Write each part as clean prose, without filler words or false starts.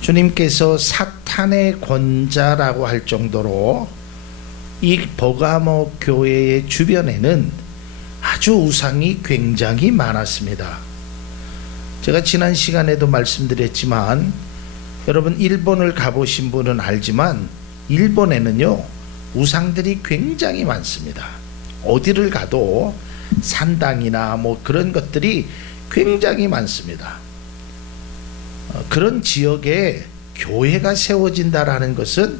주님께서 사탄의 권자라고 할 정도로 이 버가모 교회의 주변에는 아주 우상이 굉장히 많았습니다. 제가 지난 시간에도 말씀드렸지만 여러분 일본을 가보신 분은 알지만 일본에는요 우상들이 굉장히 많습니다. 어디를 가도 산당이나 뭐 그런 것들이 굉장히 많습니다. 그런 지역에 교회가 세워진다라는 것은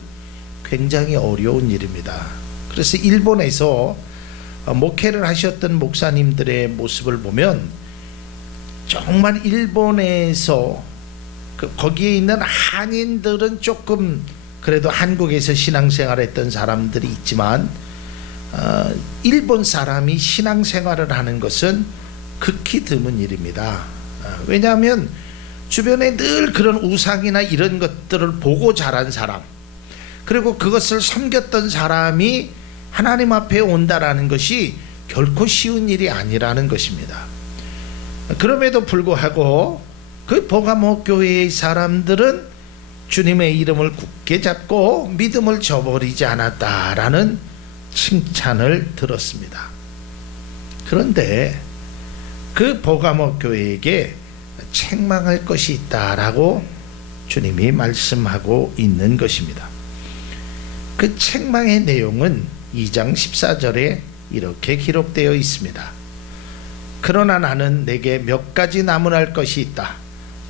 굉장히 어려운 일입니다. 그래서 일본에서 목회를 하셨던 목사님들의 모습을 보면 정말 일본에서 거기에 있는 한인들은 조금 그래도 한국에서 신앙생활했던 사람들이 있지만 일본 사람이 신앙생활을 하는 것은 극히 드문 일입니다. 왜냐하면 주변에 늘 그런 우상이나 이런 것들을 보고 자란 사람, 그리고 그것을 섬겼던 사람이 하나님 앞에 온다라는 것이 결코 쉬운 일이 아니라는 것입니다. 그럼에도 불구하고 그 버가모 교회의 사람들은 주님의 이름을 굳게 잡고 믿음을 저버리지 않았다라는 칭찬을 들었습니다. 그런데 그 버가모 교회에게 책망할 것이 있다라고 주님이 말씀하고 있는 것입니다. 그 책망의 내용은 2장 14절에 이렇게 기록되어 있습니다. 그러나 나는 내게 몇 가지 나무랄 것이 있다.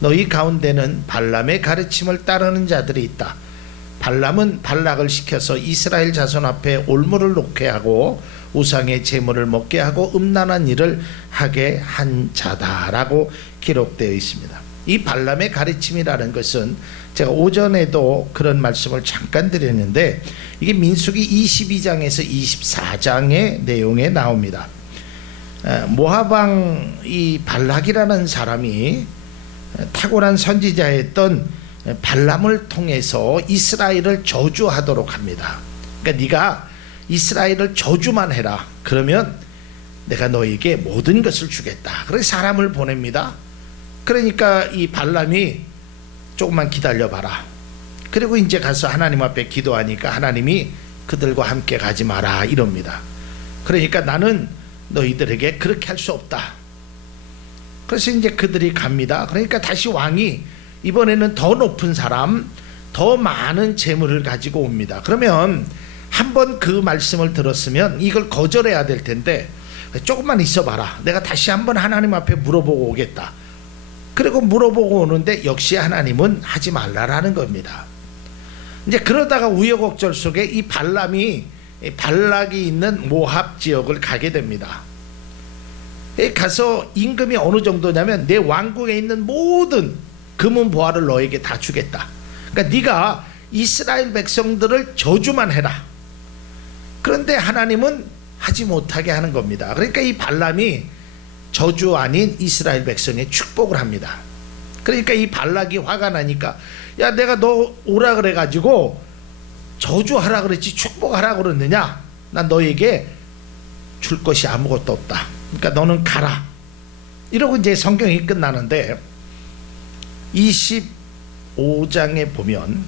너희 가운데는 발람의 가르침을 따르는 자들이 있다. 발람은 발락을 시켜서 이스라엘 자손 앞에 올무를 놓게 하고 우상의 제물을 먹게 하고 음란한 일을 하게 한 자다라고 기록되어 있습니다. 이 발람의 가르침이라는 것은 제가 오전에도 그런 말씀을 잠깐 드렸는데 이게 민수기 22장에서 24장의 내용에 나옵니다. 모압왕 이 발락이라는 사람이 탁월한 선지자였던 발람을 통해서 이스라엘을 저주하도록 합니다. 그러니까 네가 이스라엘을 저주만 해라. 그러면 내가 너에게 모든 것을 주겠다. 그래서 사람을 보냅니다. 그러니까 이 발람이 조금만 기다려봐라. 그리고 이제 가서 하나님 앞에 기도하니까 하나님이 그들과 함께 가지 마라 이럽니다. 그러니까 나는 너희들에게 그렇게 할 수 없다. 그래서 이제 그들이 갑니다. 그러니까 다시 왕이 이번에는 더 높은 사람, 더 많은 재물을 가지고 옵니다. 그러면 한번 그 말씀을 들었으면 이걸 거절해야 될 텐데 조금만 있어봐라. 내가 다시 한번 하나님 앞에 물어보고 오겠다. 그리고 물어보고 오는데 역시 하나님은 하지 말라라는 겁니다. 이제 그러다가 우여곡절 속에 이 발람이 발락이 있는 모압 지역을 가게 됩니다. 가서 임금이 어느 정도냐면 내 왕국에 있는 모든 금은 보화를 너에게 다 주겠다. 그러니까 네가 이스라엘 백성들을 저주만 해라. 그런데 하나님은 하지 못하게 하는 겁니다. 그러니까 이 발람이 저주 아닌 이스라엘 백성의 축복을 합니다. 그러니까 이 발락이 화가 나니까 야 내가 너 오라 그래가지고 저주하라 그랬지 축복하라 그랬느냐? 난 너에게 줄 것이 아무것도 없다. 그러니까 너는 가라. 이러고 이제 성경이 끝나는데 25장에 보면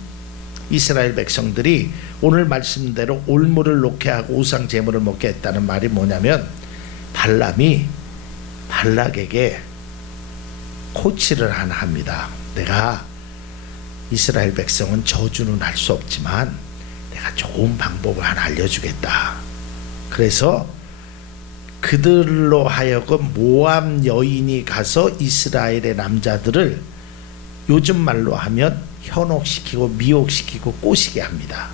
이스라엘 백성들이 오늘 말씀대로 올무를 놓게 하고 우상 제물을 먹게 했다는 말이 뭐냐면 발람이 발락에게 코치를 하나 합니다. 내가 이스라엘 백성은 저주는 할 수 없지만 내가 좋은 방법을 하나 알려주겠다. 그래서 그들로 하여금 모압 여인이 가서 이스라엘의 남자들을 요즘 말로 하면 현혹시키고 미혹시키고 꼬시게 합니다.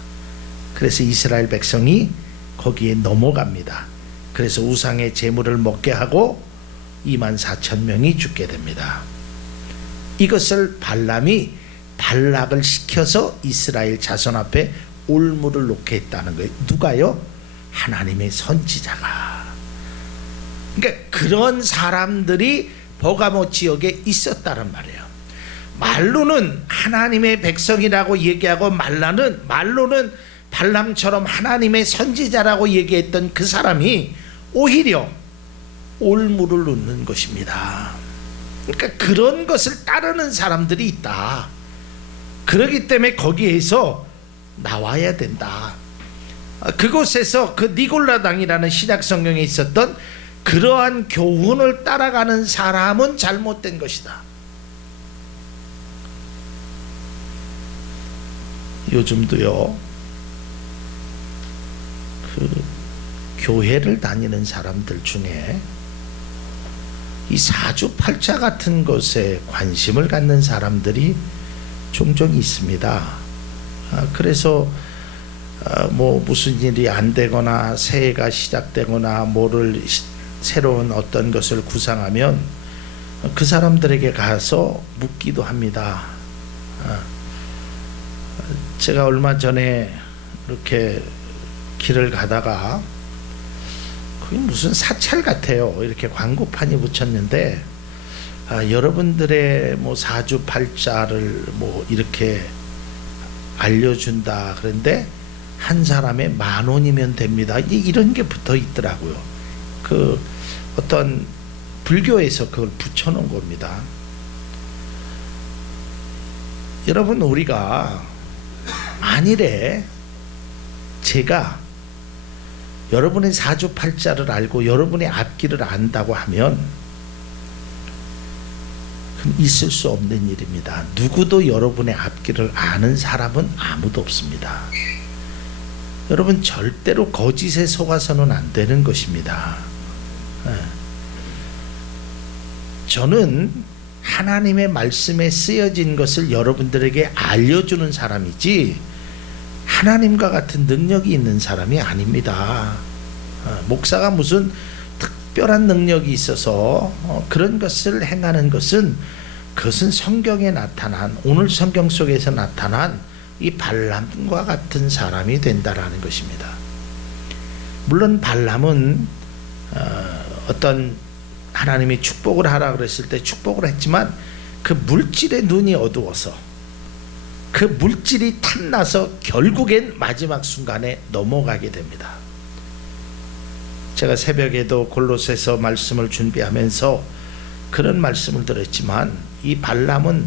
그래서 이스라엘 백성이 거기에 넘어갑니다. 그래서 우상의 제물을 먹게 하고 24,000명이 죽게 됩니다. 이것을 발람이 발락을 시켜서 이스라엘 자손 앞에 올무를 놓게 했다는 거예요. 누가요? 하나님의 선지자가. 그러니까 그런 사람들이 버가모 지역에 있었다는 말이에요. 말로는 하나님의 백성이라고 얘기하고 말로는 발람처럼 하나님의 선지자라고 얘기했던 그 사람이 오히려 올무를 놓는 것입니다. 그러니까 그런 것을 따르는 사람들이 있다. 그렇기 때문에 거기에서 나와야 된다. 그곳에서 그 니골라당이라는 신약 성경에 있었던 그러한 교훈을 따라가는 사람은 잘못된 것이다. 요즘도요, 그 교회를 다니는 사람들 중에 이 사주팔자 같은 것에 관심을 갖는 사람들이 종종 있습니다. 그래서 뭐 무슨 일이 안 되거나 새해가 시작되거나 뭐를 새로운 어떤 것을 구상하면 그 사람들에게 가서 묻기도 합니다. 제가 얼마 전에 이렇게 길을 가다가 그게 무슨 사찰 같아요. 이렇게 광고판이 붙였는데 여러분들의 뭐 사주팔자를 뭐 이렇게 알려준다. 그런데 한 사람에 10,000원이면 됩니다. 이런 게 붙어 있더라고요. 그 어떤 불교에서 그걸 붙여놓은 겁니다. 여러분, 우리가 만일에 제가 여러분의 사주팔자를 알고 여러분의 앞길을 안다고 하면 그럼 있을 수 없는 일입니다. 누구도 여러분의 앞길을 아는 사람은 아무도 없습니다. 여러분, 절대로 거짓에 속아서는 안 되는 것입니다. 저는 하나님의 말씀에 쓰여진 것을 여러분들에게 알려주는 사람이지 하나님과 같은 능력이 있는 사람이 아닙니다. 목사가 무슨 특별한 능력이 있어서 그런 것을 행하는 것은 그것은 성경에 나타난, 오늘 성경 속에서 나타난 이 발람과 같은 사람이 된다라는 것입니다. 물론 발람은 어떤 하나님이 축복을 하라 그랬을 때 축복을 했지만 그 물질의 눈이 어두워서 그 물질이 탐나서 결국엔 마지막 순간에 넘어가게 됩니다. 제가 새벽에도 골로새서 말씀을 준비하면서 그런 말씀을 들었지만 이 발람은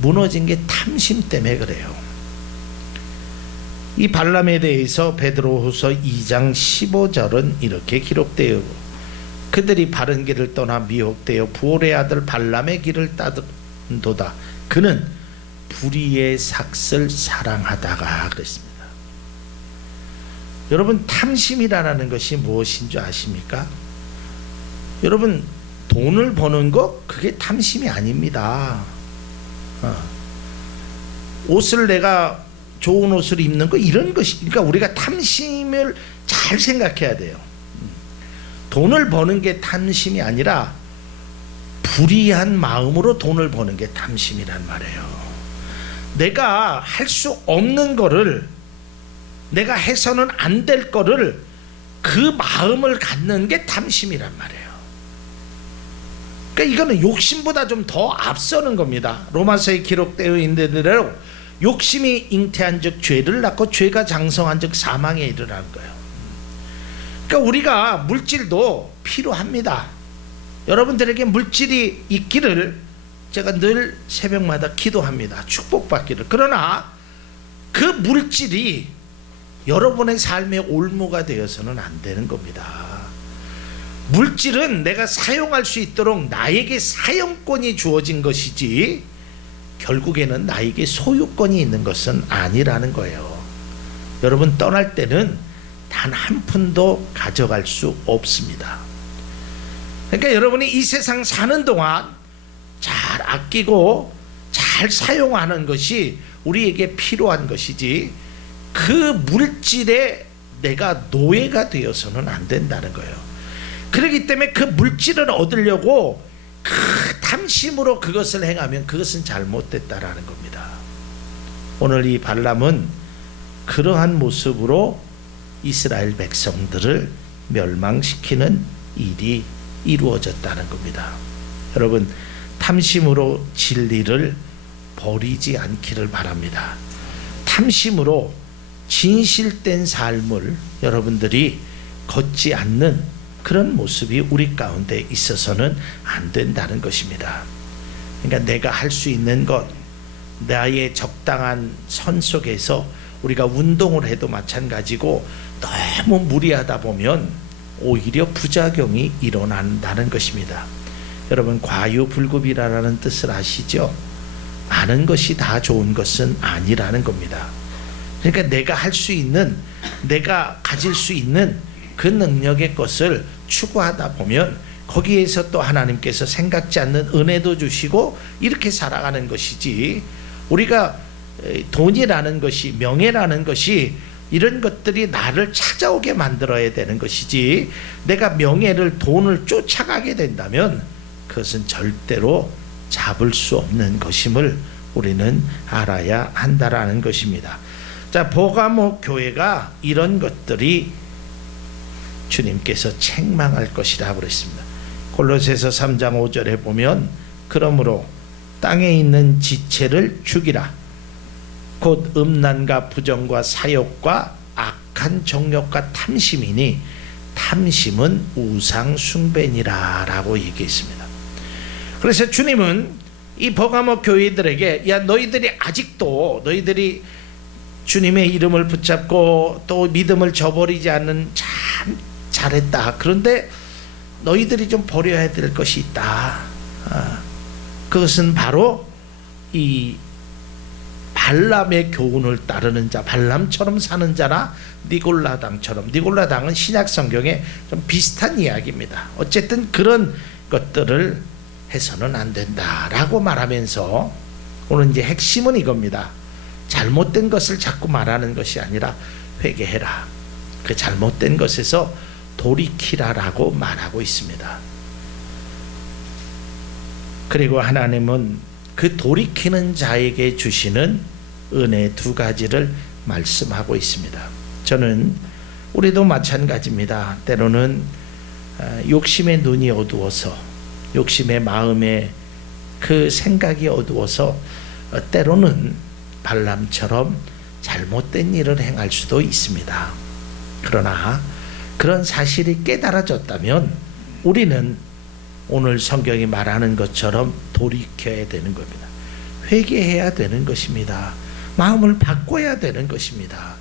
무너진 게 탐심 때문에 그래요. 이 발람에 대해서 베드로후서 2장 15절은 이렇게 기록되어 그들이 바른 길을 떠나 미혹되어 부올의 아들 발람의 길을 따른도다. 그는 불의의 삭을 사랑하다가 그랬습니다. 여러분, 탐심이라는 것이 무엇인 줄 아십니까? 여러분, 돈을 버는 거 그게 탐심이 아닙니다. 옷을 내가 좋은 옷을 입는 거 이런 것이, 그러니까 우리가 탐심을 잘 생각해야 돼요. 돈을 버는 게 탐심이 아니라 불의한 마음으로 돈을 버는 게 탐심이란 말이에요. 내가 할 수 없는 거를, 내가 해서는 안 될 거를 그 마음을 갖는 게 탐심이란 말이에요. 그러니까 이거는 욕심보다 좀 더 앞서는 겁니다. 로마서에 기록되어 있는 대로 욕심이 잉태한 즉 죄를 낳고 죄가 장성한 즉 사망에 이르라는 거예요. 그러니까 우리가 물질도 필요합니다. 여러분들에게 물질이 있기를 제가 늘 새벽마다 기도합니다. 축복받기를. 그러나 그 물질이 여러분의 삶의 올무가 되어서는 안 되는 겁니다. 물질은 내가 사용할 수 있도록 나에게 사용권이 주어진 것이지 결국에는 나에게 소유권이 있는 것은 아니라는 거예요. 여러분, 떠날 때는 단 한 푼도 가져갈 수 없습니다. 그러니까 여러분이 이 세상 사는 동안 잘 아끼고 잘 사용하는 것이 우리에게 필요한 것이지 그 물질에 내가 노예가 되어서는 안 된다는 거예요. 그렇기 때문에 그 물질을 얻으려고 그 탐심으로 그것을 행하면 그것은 잘못됐다라는 겁니다. 오늘 이 발람은 그러한 모습으로 이스라엘 백성들을 멸망시키는 일이 이루어졌다는 겁니다. 여러분, 탐심으로 진리를 버리지 않기를 바랍니다. 탐심으로 진실된 삶을 여러분들이 걷지 않는 그런 모습이 우리 가운데 있어서는 안 된다는 것입니다. 그러니까 내가 할 수 있는 것, 나의 적당한 선 속에서 우리가 운동을 해도 마찬가지고 너무 무리하다 보면 오히려 부작용이 일어난다는 것입니다. 여러분, 과유불급이라는 뜻을 아시죠? 많은 것이 다 좋은 것은 아니라는 겁니다. 그러니까 내가 할 수 있는, 내가 가질 수 있는 그 능력의 것을 추구하다 보면 거기에서 또 하나님께서 생각지 않는 은혜도 주시고 이렇게 살아가는 것이지, 우리가 돈이라는 것이, 명예라는 것이, 이런 것들이 나를 찾아오게 만들어야 되는 것이지, 내가 명예를, 돈을 쫓아가게 된다면 그것은 절대로 잡을 수 없는 것임을 우리는 알아야 한다라는 것입니다. 자, 버가모 교회가 이런 것들이 주님께서 책망할 것이라고 그랬습니다. 골로새서 3장 5절에 보면, 그러므로 땅에 있는 지체를 죽이라. 곧 음란과 부정과 사욕과 악한 정욕과 탐심이니 탐심은 우상 숭배니라 라고 얘기했습니다. 그래서 주님은 이 버가모 교회들에게, 야, 너희들이 아직도, 너희들이 주님의 이름을 붙잡고 또 믿음을 저버리지 않는, 참 잘했다. 그런데 너희들이 좀 버려야 될 것이 있다. 그것은 바로 이 발람의 교훈을 따르는 자, 발람처럼 사는 자나 니골라당처럼. 니골라당은 신약 성경에 좀 비슷한 이야기입니다. 어쨌든 그런 것들을 해서는 안 된다라고 말하면서, 오늘 이제 핵심은 이겁니다. 잘못된 것을 자꾸 말하는 것이 아니라 회개해라. 그 잘못된 것에서 돌이키라라고 말하고 있습니다. 그리고 하나님은 그 돌이키는 자에게 주시는 은혜 두 가지를 말씀하고 있습니다. 저는 우리도 마찬가지입니다. 때로는 욕심의 눈이 어두워서, 욕심의 마음에 그 생각이 어두워서 때로는 발람처럼 잘못된 일을 행할 수도 있습니다. 그러나 그런 사실이 깨달아졌다면 우리는 오늘 성경이 말하는 것처럼 돌이켜야 되는 겁니다. 회개해야 되는 것입니다. 마음을 바꿔야 되는 것입니다.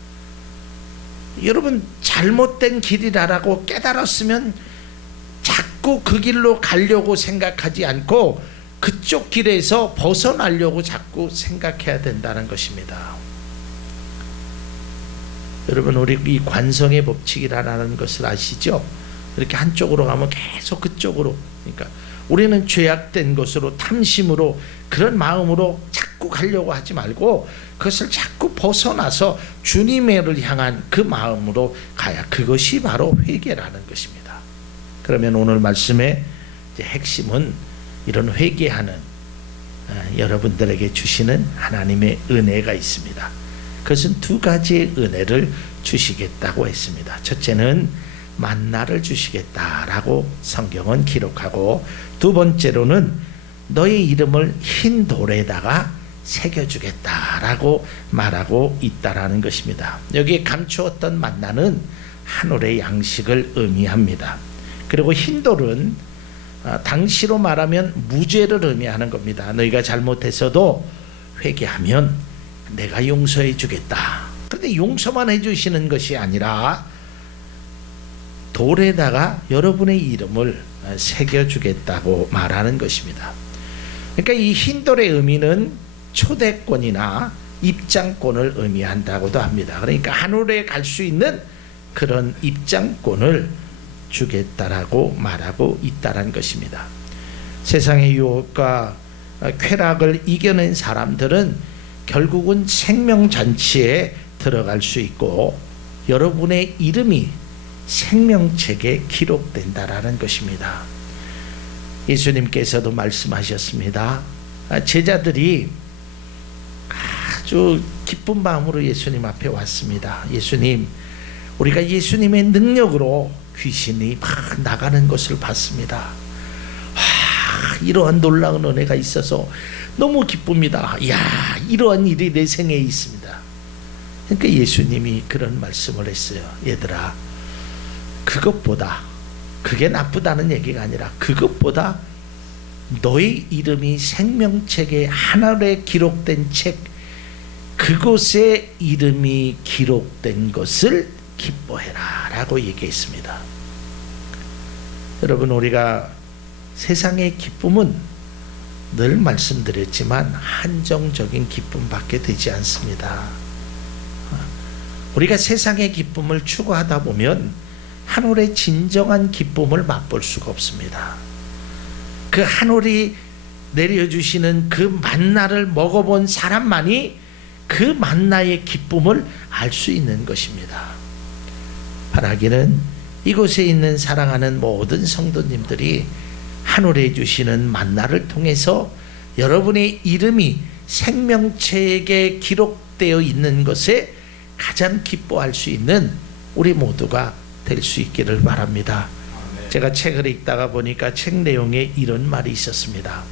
여러분, 잘못된 길이라고 깨달았으면 자꾸 그 길로 가려고 생각하지 않고 그쪽 길에서 벗어나려고 자꾸 생각해야 된다는 것입니다. 여러분, 우리 이 관성의 법칙이라는 것을 아시죠? 이렇게 한쪽으로 가면 계속 그쪽으로, 그러니까 우리는 죄악된 것으로, 탐심으로, 그런 마음으로 자꾸 가려고 하지 말고 그것을 자꾸 벗어나서 주님을 향한 그 마음으로 가야, 그것이 바로 회개라는 것입니다. 그러면 오늘 말씀의 핵심은 이런 회개하는 여러분들에게 주시는 하나님의 은혜가 있습니다. 그것은 두 가지의 은혜를 주시겠다고 했습니다. 첫째는 만나를 주시겠다라고 성경은 기록하고, 두 번째로는 너의 이름을 흰 돌에다가 새겨주겠다라고 말하고 있다라는 것입니다. 여기에 감추었던 만나는 하늘의 양식을 의미합니다. 그리고 흰 돌은 당시로 말하면 무죄를 의미하는 겁니다. 너희가 잘못했어도 회개하면 내가 용서해 주겠다. 그런데 용서만 해주시는 것이 아니라 돌에다가 여러분의 이름을 새겨주겠다고 말하는 것입니다. 그러니까 이 흰돌의 의미는 초대권이나 입장권을 의미한다고도 합니다. 그러니까 하늘에 갈 수 있는 그런 입장권을 주겠다라고 말하고 있다는 것입니다. 세상의 유혹과 쾌락을 이겨낸 사람들은 결국은 생명잔치에 들어갈 수 있고 여러분의 이름이 생명책에 기록된다라는 것입니다. 예수님께서도 말씀하셨습니다. 제자들이 아주 기쁜 마음으로 예수님 앞에 왔습니다. 예수님, 우리가 예수님의 능력으로 귀신이 막 나가는 것을 봤습니다. 이러한 놀라운 은혜가 있어서 너무 기쁩니다. 이야, 이러한 일이 내 생에 있습니다. 그러니까 예수님이 그런 말씀을 했어요. 얘들아, 그것보다, 그게 나쁘다는 얘기가 아니라 그것보다 너의 이름이 생명책에 하늘에 기록된 책, 그곳에 이름이 기록된 것을 기뻐해라 라고 얘기했습니다. 여러분, 우리가 세상의 기쁨은 늘 말씀드렸지만 한정적인 기쁨밖에 되지 않습니다. 우리가 세상의 기쁨을 추구하다 보면 하늘의 진정한 기쁨을 맛볼 수가 없습니다. 그 하늘이 내려주시는 그 만나를 먹어본 사람만이 그 만나의 기쁨을 알 수 있는 것입니다. 바라기는 이곳에 있는 사랑하는 모든 성도님들이 하늘에 주시는 만나를 통해서 여러분의 이름이 생명책에 기록되어 있는 것에 가장 기뻐할 수 있는 우리 모두가 될 수 있기를 바랍니다. 제가 책을 읽다가 보니까 책 내용에 이런 말이 있었습니다.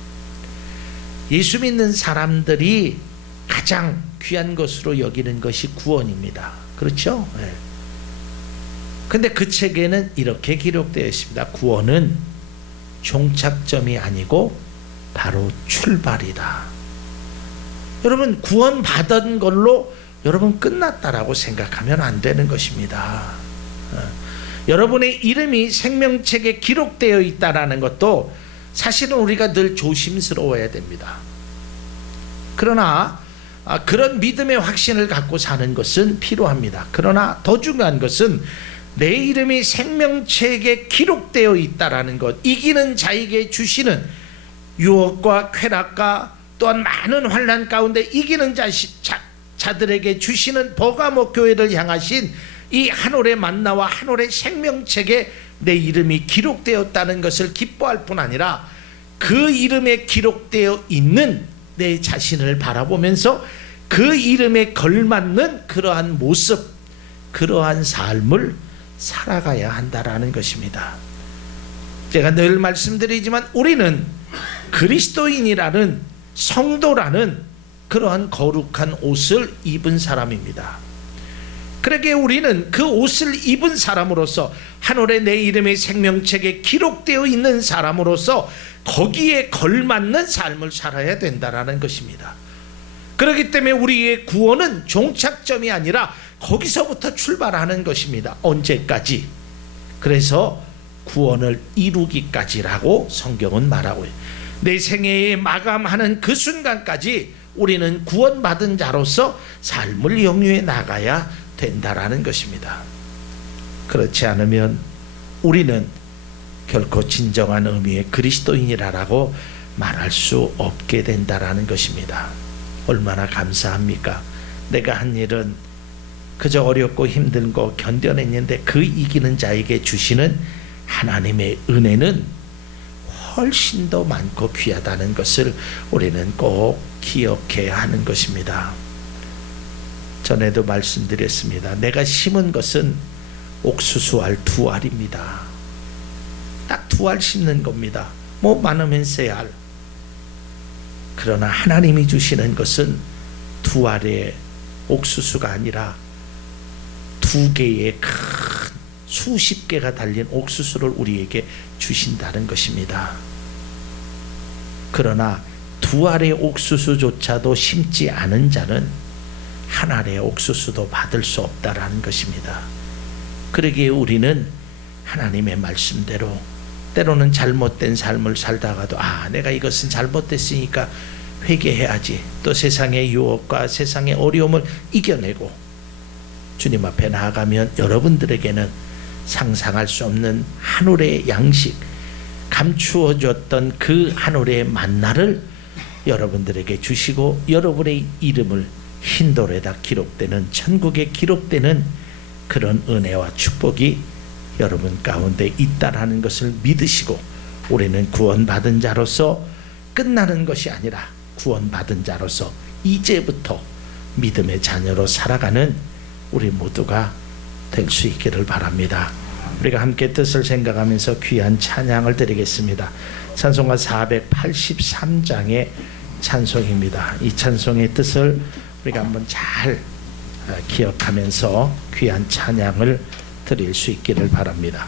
예수 믿는 사람들이 가장 귀한 것으로 여기는 것이 구원입니다. 그렇죠? 네. 근데 그 책에는 이렇게 기록되어 있습니다. 구원은 종착점이 아니고 바로 출발이다. 여러분, 구원받은 걸로 여러분 끝났다라고 생각하면 안 되는 것입니다. 여러분의 이름이 생명책에 기록되어 있다라는 것도 사실은 우리가 늘 조심스러워야 됩니다. 그러나 그런 믿음의 확신을 갖고 사는 것은 필요합니다. 그러나 더 중요한 것은 내 이름이 생명책에 기록되어 있다라는 것, 이기는 자에게 주시는 유혹과 쾌락과 또한 많은 환난 가운데 이기는 자들에게 주시는 버가모 교회를 향하신 이 하늘의 만나와 하늘의 생명책에 내 이름이 기록되었다는 것을 기뻐할 뿐 아니라 그 이름에 기록되어 있는 내 자신을 바라보면서 그 이름에 걸맞는 그러한 모습, 그러한 삶을 살아가야 한다라는 것입니다. 제가 늘 말씀드리지만 우리는 그리스도인이라는, 성도라는 그러한 거룩한 옷을 입은 사람입니다. 그러기에 우리는 그 옷을 입은 사람으로서, 하늘에 내 이름의 생명책에 기록되어 있는 사람으로서 거기에 걸맞는 삶을 살아야 된다라는 것입니다. 그렇기 때문에 우리의 구원은 종착점이 아니라 거기서부터 출발하는 것입니다. 언제까지? 그래서 구원을 이루기까지라고 성경은 말하고 있어요. 내 생애에 마감하는 그 순간까지 우리는 구원받은 자로서 삶을 영위해 나가야 된다라는 것입니다. 그렇지 않으면 우리는 결코 진정한 의미의 그리스도인이라고 말할 수 없게 된다라는 것입니다. 얼마나 감사합니까? 내가 한 일은 그저 어렵고 힘든 거 견뎌냈는데 그 이기는 자에게 주시는 하나님의 은혜는 훨씬 더 많고 귀하다는 것을 우리는 꼭 기억해야 하는 것입니다. 전에도 말씀드렸습니다. 내가 심은 것은 옥수수알 2알입니다. 딱 2알 심는 겁니다. 뭐 많으면 3알. 그러나 하나님이 주시는 것은 2알의 옥수수가 아니라 2개의 큰 수십 개가 달린 옥수수를 우리에게 주신다는 것입니다. 그러나 2알의 옥수수조차도 심지 않은 자는 한 알의 옥수수도 받을 수 없다라는 것입니다. 그러기에 우리는 하나님의 말씀대로 때로는 잘못된 삶을 살다가도 내가 이것은 잘못됐으니까 회개해야지, 또 세상의 유혹과 세상의 어려움을 이겨내고 주님 앞에 나아가면 여러분들에게는 상상할 수 없는 하늘의 양식, 감추어졌던 그 하늘의 만나를 여러분들에게 주시고 여러분의 이름을 흰돌에다 기록되는, 천국에 기록되는 그런 은혜와 축복이 여러분 가운데 있다라는 것을 믿으시고, 우리는 구원받은 자로서 끝나는 것이 아니라 구원받은 자로서 이제부터 믿음의 자녀로 살아가는 우리 모두가 될 수 있기를 바랍니다. 우리가 함께 뜻을 생각하면서 귀한 찬양을 드리겠습니다. 찬송가 483장의 찬송입니다. 이 찬송의 뜻을 우리가 한번 잘 기억하면서 귀한 찬양을 드릴 수 있기를 바랍니다.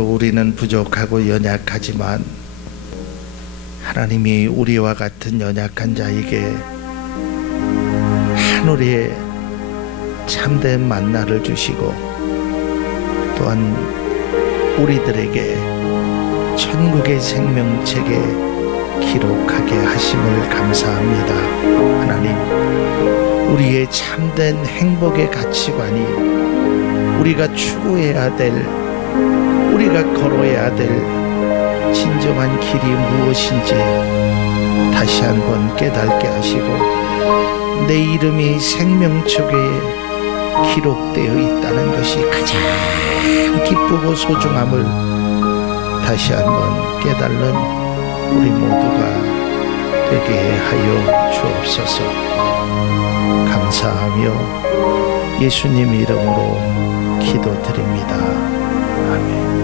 비록 우리는 부족하고 연약하지만 하나님이 우리와 같은 연약한 자에게 하늘의 참된 만나를 주시고 또한 우리들에게 천국의 생명책에 기록하게 하심을 감사합니다. 하나님, 우리의 참된 행복의 가치관이 우리가 추구해야 될, 우리가 걸어야 될 진정한 길이 무엇인지 다시 한번 깨닫게 하시고 내 이름이 생명책에 기록되어 있다는 것이 가장 기쁘고 소중함을 다시 한번 깨달는 우리 모두가 되게 하여 주옵소서. 감사하며 예수님 이름으로 기도드립니다. 아멘.